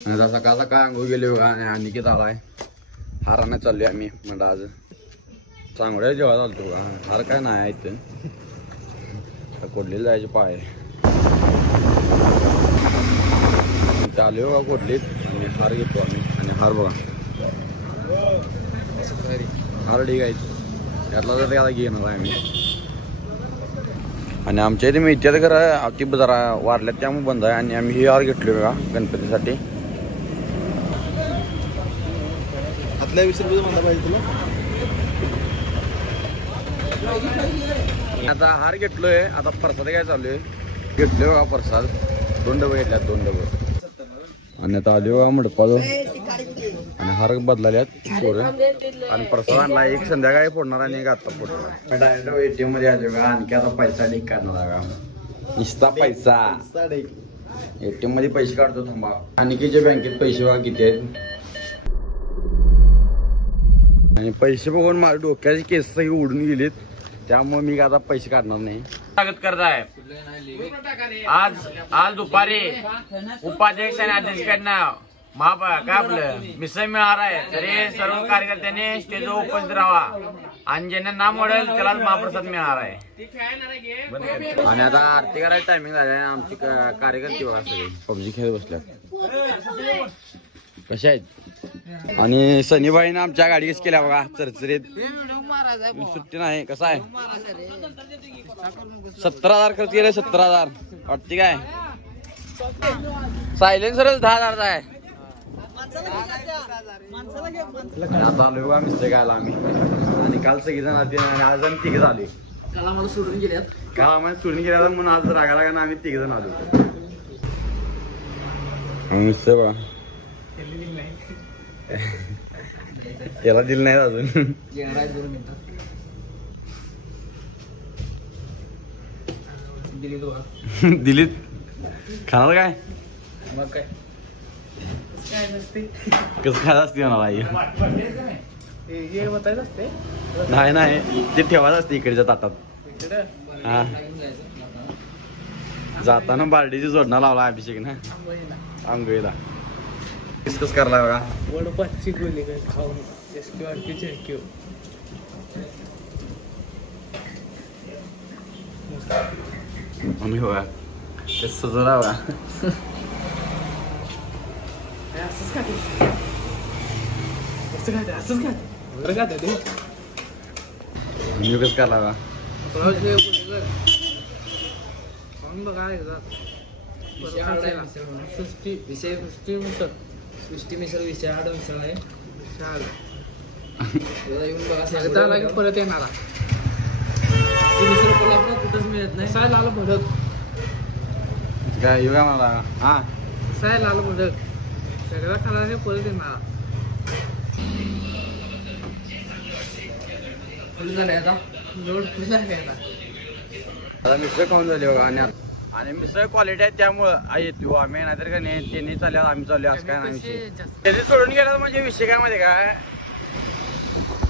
सकाळ सकाळ अंघोळ गेली बघा आणि अनिकेत आलाय. हार आणण्यात चाललोय आम्ही. म्हणजे आज चांगल्या जेव्हा चालतो बघा. हार काय नाही इथं कोडलीला जायचे पाय आले बघा कोडलीत आणि हार घेतो आम्ही. आणि हार बघा हार ठीक आहे त्यातला जर आता घेणार आहे आम्ही. आणि आमच्या इथे मिळत्यात खरं ती जरा वारल्यात त्यामुळे बंद आहे. आणि आम्ही ही हार घेतली बघा गणपतीसाठी. आपल्या 20 रुपये म्हणता पाहिजे तुला. आता हार घेतलोय. आता प्रसाद काय चालू आहे घेतलोय बघा प्रसाद. 2 डबे घेतल्यात 2 डबे. आणि आता आले बघा मंडपाजो आणि हार बदलाल्यात पोरं. आणि प्रसाद आणला एक संध्याकाळी फोडणार आणि एक आता फोडणार. डायरेक्ट ATM मध्ये आले बघा. आणखी आता पैसा लीक करणार बघा. नुसता पैसा ATM मध्ये पैसे काढतो थांबा. आणखीच्या बँकेत पैसे बघा किती आहेत. आणि पैसे बघून माझ्या डोक्याची केस सगळी उडून गेलीत. त्यामुळे मी आता पैसे काढणार नाही. स्वागत करताय आज दुपारी उपाध्यक्ष आणि अध्यक्षांना काय आपलं मिसळ मिळणार आहे. तरी सर्व कार्यकर्त्यांनी स्टेजवर उपस्थित राहावा आणि ज्यांना नाम ओढेल त्यालाच महाप्रसाद मिळणार आहे. आणि आता आरती करायची टायमिंग झाली. आमची कार्यकर्ते बघा सगळे पबजी खेळत बसल्यात. कशा आहेत. आणि सनीबाईनं आमच्या गाडी कशी केल्या बघा चरचरीत. सुट्टी नाही. कसं आहे 17,000 खर्च केले. 17,000 वाटते काय. सायलेन्सरच 10,000 आहे. आता आलोय बघा मिसळ खायला आम्ही. आणि काल सगळीजण आले आणि आज आम्ही 3 झाले. काल आम्हाला सोडून गेल्यात म्हणून आज रागा आम्ही 3 जण आलो. मिसळ बघा त्याला दिलं नाही अजून. दिलीत खाणार काय मग काय कसं खायचं असते मला आई. नाही नाही ते ठेवायचं असते इकडच्या ताटात. हा जाताना बार्डीची जोडणा लावला अभिषेक ना आंघोळीला. डिस्कस करला बघा. वडपाची गोली खाऊन आम्ही बघा ते सजवला बघा. मी कसं करला बघा. सृष्टी मिसळ विषय आड मिसळ आहे. परत येणार मिसळ कोल्हापूर कुठंच मिळत नाही. साय लाल भडक काय येऊ का मला. हा साय लाल भडक सगळा खाला परत येणार. फुल झालंय आता जोड फुल झाले आता मिसळ खाऊन झाली बघा. आणि मिसळ क्वालिटी आहे त्यामुळं येतो आम्ही. नाहीतर का नाही त्यांनी चालल्या आम्ही चाललो असं काय नाही. त्यांनी सोडून गेला म्हणजे विषय काय मध्ये काय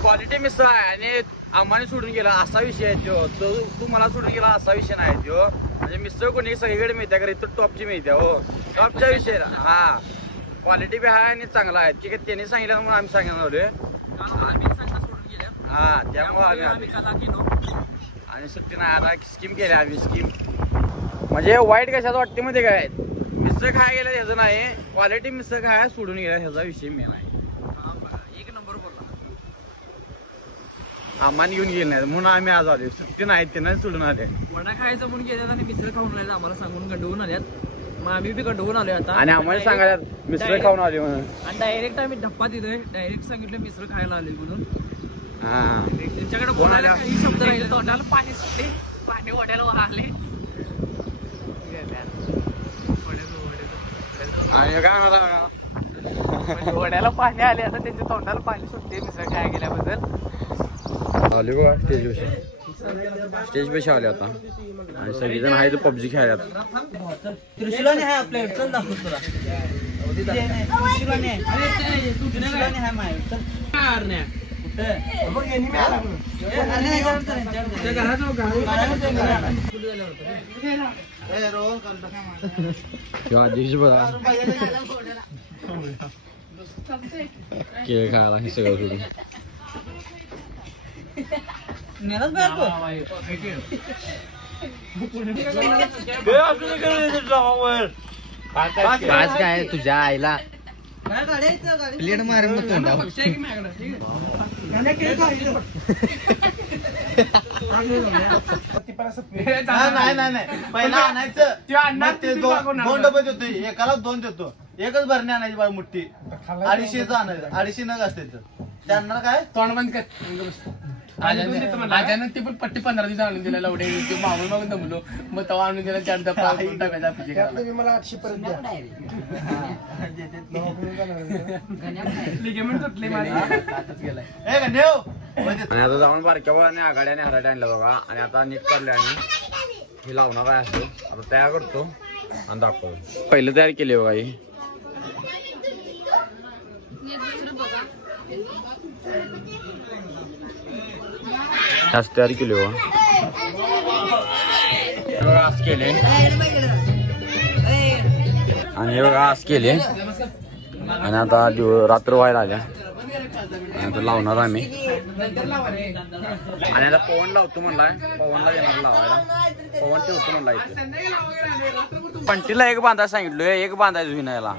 क्वालिटी मिसळ आहे आणि आम्हाला सोडून गेला असा विषय आहे तो. तू मला सोडून गेला असा विषय नाही तो. म्हणजे मिसळ कोणी सगळीकडे मिळते का इथं टॉपची मिळते. हो टॉपच्या विषय. हा क्वालिटी बी आहे आणि चांगला आहे. ठीक आहे त्यांनी सांगितलं म्हणून आम्ही सांगितलं होते. हा त्यामुळे आम्ही आणि सुट्टी नाही. आता स्कीम केल्या आम्ही स्कीम. म्हणजे वाईट कशाचं वाटते मध्ये काय मिसळ खाय गेलं ह्याचं नाही. क्वालिटी मिसळ खाय सोडून गेला ह्याचा विषय मेन आहे. एक नंबर बोलला. आम्हाला घेऊन गेले नाही म्हणून आम्ही आज आलो. सुट्टी नाही त्यांना सोडून आले. वडा खायचं म्हणून गेल्यात आणि मिसळ खाऊन आले. आम्हाला सांगून गंडवून आल्यात. मग आम्ही बी गंडवून आलोय आता. आणि आम्हाला सांगायला मिसळ खाऊन आले म्हणून. आणि डायरेक्ट आम्ही धप्पा दिलोय. डायरेक्ट सांगितलं मिसळ खायला आलोय म्हणून. हा त्यांच्याकडे बोलायला काही शब्द राहिले. तोंडाला पाणी सुटले. पाणी वड्याला वाहले. आणि काय मला वड्याला पाणी आले. आता त्यांच्या तोंडाला पाणी सुटते मिसळ खायला गेल्याबद्दल. आले बघा स्टेज पेशी आले आता. आणि सगळेजण आहे तर पबजी खेळायला. त्रिशूलाने आहे आपल्याकडे. चल दाखव तुला. त्रिशूलाने आहे माय. चल अध्यक्ष बघा केळ खायला हे सगळं सोडून आज काय तुझ्या आईला प्लेट मारेल मग तोंडावर. नाही पहिला आणायचं ते दोन डबे देतो, एकाला 2 देतो. एकच भरणी आणायची बाळ मोठी 250 आणायचं. 250 नग असते त्यांना काय तोंड बंद कर. आजानं ती पण पट्टी 15 दिवस आणून दिला लवडे मागून मागून दमलो मग तवा आणून दिला 4 डब्बा टाकायचा. मला 800 पर्यंत लिगामेंट तुटले माझे. आणि आता जाऊन बारक्या बघा आघाड्याने हराट आणलं बघा. आणि आता नीट चाललंय आणि हे लावणार आहे असं. आता तयार करतो आणि दाखवतो. पहिलं तयार केली बघा ही. जास्त तयार केली बघा आज केले. आणि हे बघा आज केले. आणि आता रात्र व्हायला आल्या. आता लावणार आम्ही. आणि आता पवन लावतो म्हणलाय. पवनला येणार लावायला. पवन ठेवतो म्हणला इथे. पंटीला एक बांधायला सांगितलोय. एक बांधायचं विनायला.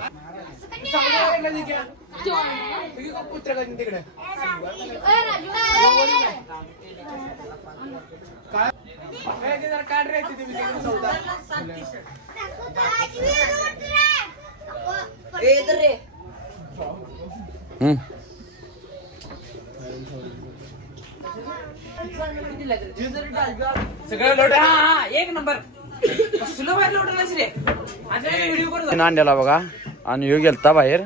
सगळं लोट. हा एक नंबर स्लो बाहेर लोटलास रे. व्हिडिओ करतो नांद्याला बघा. आणि ह्यो गेलता बाहेर.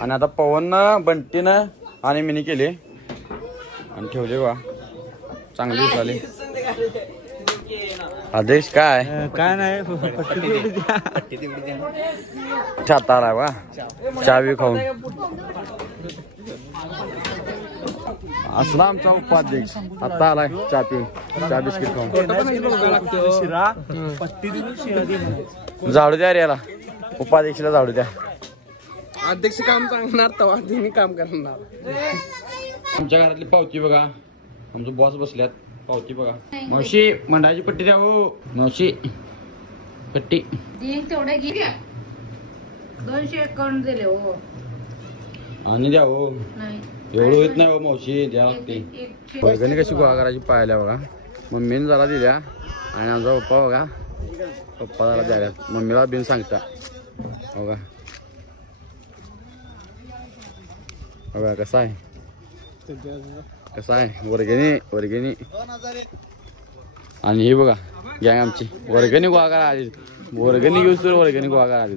आणि आता पवननं बंटीनं आणि मिनी केले आणि ठेवले बघा. चांगली झाली. आदेश काय नाही छाता आलाय बघा. चहा खाऊन असला आमचा उपाध्यक्ष आता आलाय चहा पिऊन. चहा बिस्किट खाऊन. झाडू द्या रे याला. उपाध्यक्षला झाडू द्या. अध्यक्ष काम सांगणार तवा तुम्ही काम करणार. आमच्या घरातली पावती बघा. आमचं बॉस बसल्यात. पावती बघा. मावशी मंडळाची पट्टी द्या हो. मावशी पट्टी तेवढे 200 अकाउंट दिले हो. आणि द्या हो. नाही एवढं येत नाही हो मावशी. द्या लागते. वर्गणी कशी गोळा करायची पाहिल्या बघा. मम्मीने जरा दिल्या. आणि आमचा पप्पा बघा. पप्पा जरा द्यायला. मम्मीला बिन सांगता बघा. बघा कसा आहे. कसा आहे वर्गणी. आणि हे बघा गॅंग आमची वर्गणी गोळा करा आली. वर्गणी घेऊन तर वर्गणी गोळा करा आली.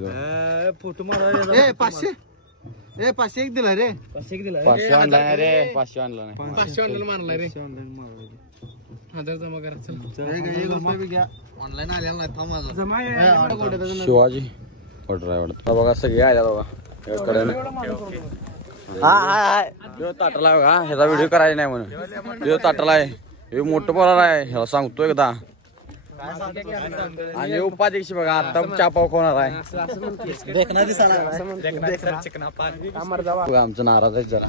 फोटो मारा. 500 एक दिला रे. 500 आणला रे. 500 आणला नाही. 500 ऑनलाईन मारला रे. 1000 जमा करा. ऑनलाईन आलेला नाही. थांब माझा शिवाजी ऑर्डर आहे वाटतं. बघा सगळे आल्या बघा. ताटला बघा. ह्याचा व्हिडिओ करायचा नाही म्हणून. ह्यो ताटला आहे. हे मोठं बोलार आहे. ह्याला सांगतो एकदा. आणि उपाध्यक्ष बघा आता चहा पाव खाणार आहे. आमचं नाराज आहे जरा.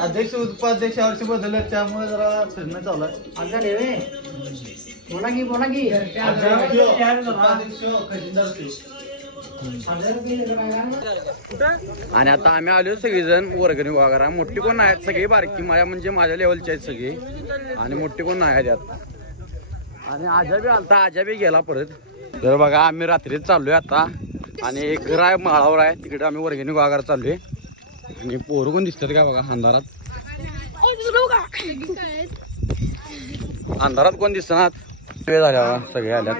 अध्यक्ष उपाध्यक्ष वर्षी बदलले त्यामुळे जरा फिरणं चालू आहे. बोला की आणि आता आम्ही आलो सगळेजण वर्गणी गोळा करा. मोठी कोण आहेत सगळी बारकी माझ्या म्हणजे माझ्या लेवलची आहेत सगळी. आणि मोठी कोण नाही त्यात. आणि आजाबी आलता. आजाबी गेला परत. तर बघा आम्ही रात्रीच चाललोय आता. आणि एक घर आहे माळावर आहे. तिकडे आम्ही वर्गणी गोळा करा चाललोय. आणि पोरं कोण दिसतात का बघा अंधारात. अंधारात कोण दिसणार. वेळ झाल्या बघा सगळे आल्यात.